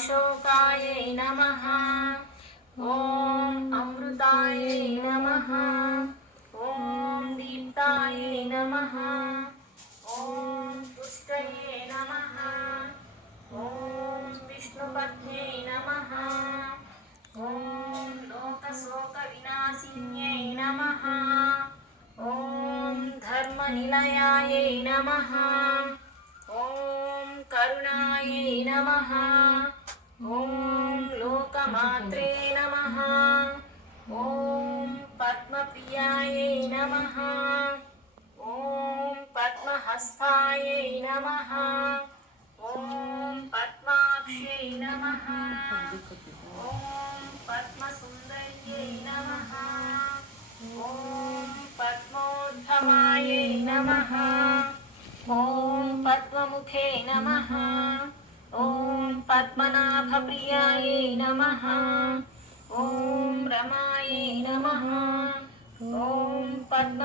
अशोकायै नमः। ॐ अमृतायै नमः। ॐ दीप्तायै नमः। ॐ पुष्टये नमः। ॐ विष्णुपत्न्यै नमः। ॐ लोकशोकविनाशिन्यै नमः। ॐ धर्मनिलयायै नमः। ॐ करुणायै नमः। ॐ लोकमात्रे नमः। ॐ पद्मप्रियायै नमः। ॐ पद्महस्तायै नमः। ॐ पद्माक्ष्यै नमः। ॐ पद्मसुन्दर्यै नमः। ॐ पद्मोद्भवायै नमः। ॐ पद्ममुखे नमः। ॐ पद्मनाभप्रियायै नमः। ॐ रमायै नमः। ॐ पद्म